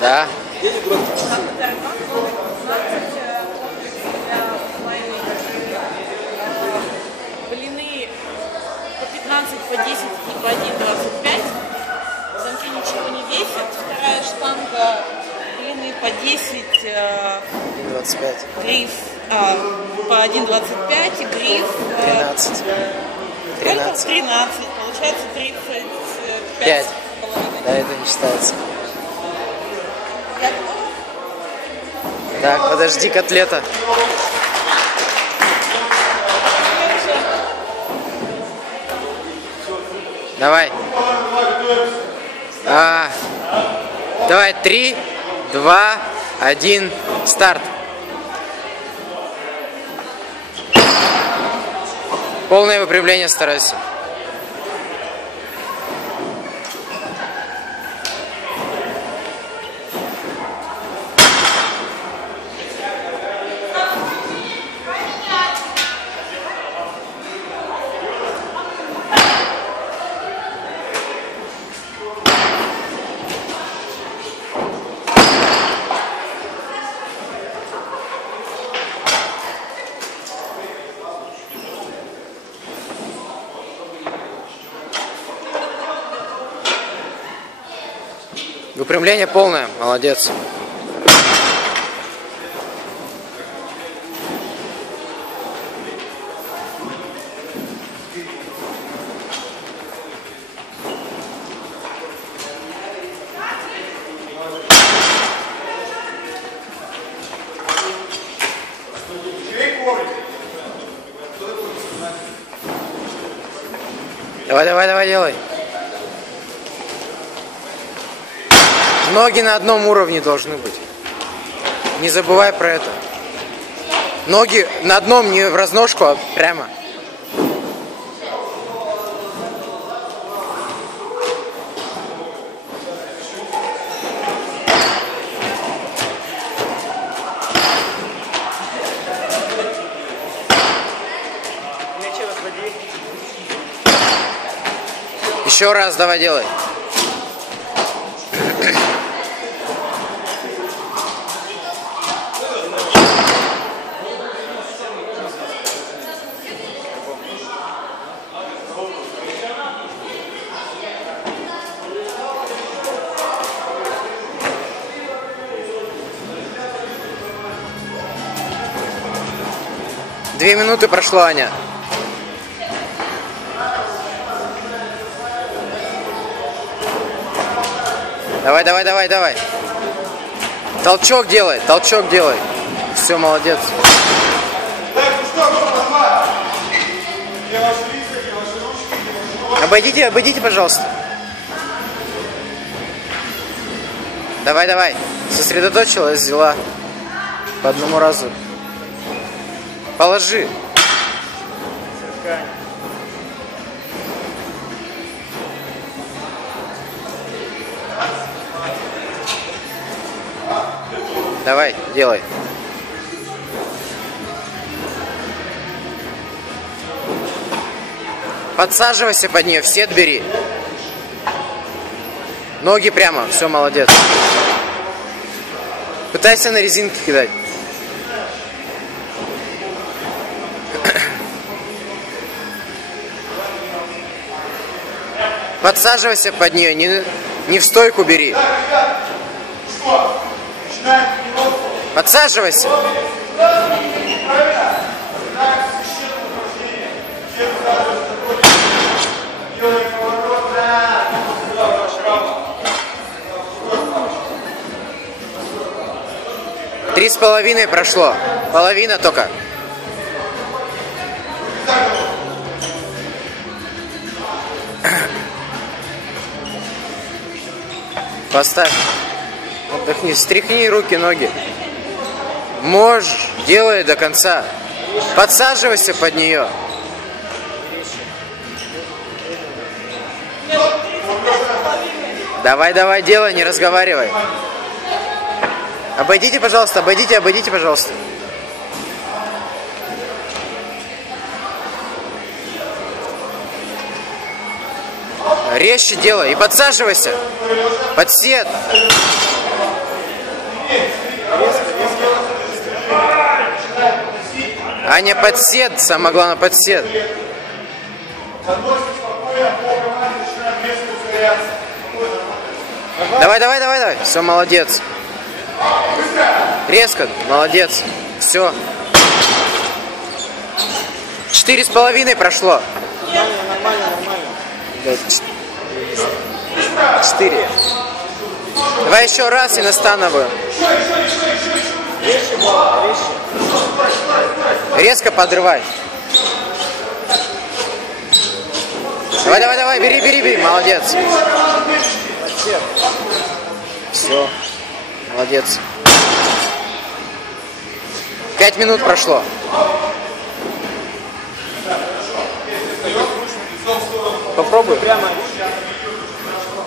Да. Блины по 15, по 10 и по 1,25. Замки ничего не весят. Вторая штанга блины по 10, э, 25. гриф а, по 1,25 и гриф э, 13. сколько? 13. 13. Получается 35 Пять. с половиной. Да, это не считается. Так, подожди, котлета. Давай. А, давай, три, два, один, старт. Полное выпрямление старайся. Выпрямление полное, молодец. Давай, давай, давай, делай. Ноги на одном уровне должны быть. Не забывай про это. Ноги на одном, не в разножку, а прямо. Еще раз давай делай. Две минуты прошло, Аня. Давай, давай, давай, давай. Толчок делай, толчок делай. Все, молодец. Обойдите, обойдите, пожалуйста. Давай, давай. Сосредоточилась, взяла. По одному разу. Положи. Давай, делай. Подсаживайся под нее, все бери. Ноги прямо, все, молодец. Пытайся на резинке кидать. Подсаживайся под нее, не, не в стойку бери. Подсаживайся. Три с половиной прошло. Половина только. Поставь. Отдохни, стряхни руки, ноги. Можешь, делай до конца. Подсаживайся под нее. Давай, давай, делай, не разговаривай. Обойдите, пожалуйста, обойдите, обойдите, пожалуйста. Резче делай и подсаживайся. Подсед. Аня, подсед, самое главное, подсед. Давай, давай, давай, давай. Все, молодец. Резко, молодец. Все. Четыре с половиной прошло. Нормально, нормально, нормально. Четыре. Давай еще раз и на становую. Резче, было, резче. Резко подрывай. Давай, давай, давай, бери, бери, бери. Молодец. Все. Молодец. Пять минут прошло. Попробуй. Прямо.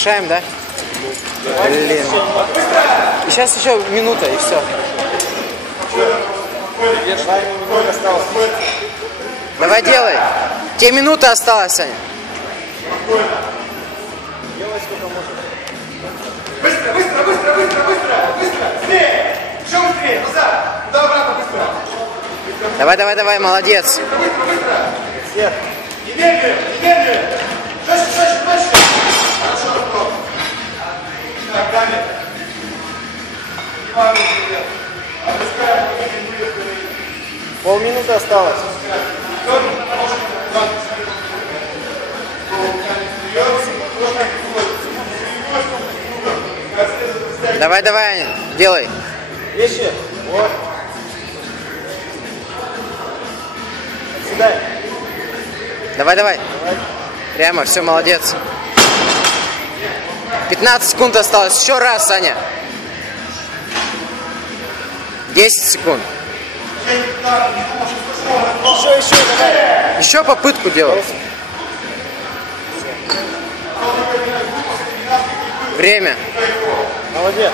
Мешаем, да? Блин. И сейчас еще минута и все. Давай. Давай делай. Тебе минута осталась, Аня. Делай сколько можешь. Быстро, быстро, быстро, быстро, быстро, быстро, быстрее! Еще быстрее, назад, туда обратно быстро. Давай, давай, давай, молодец. Всех. Не медленно, не медленно. Так, далее. Иван, привет. Опускаем, выходим, выехали. Полминуты осталось. Давай, давай, Аня, делай. Резче. Вот. Отседай. Давай, давай. Давай. Прямо, все, молодец. 15 секунд осталось. Еще раз, Саня. 10 секунд. Еще, еще, давай. Еще попытку делай. Время. Молодец.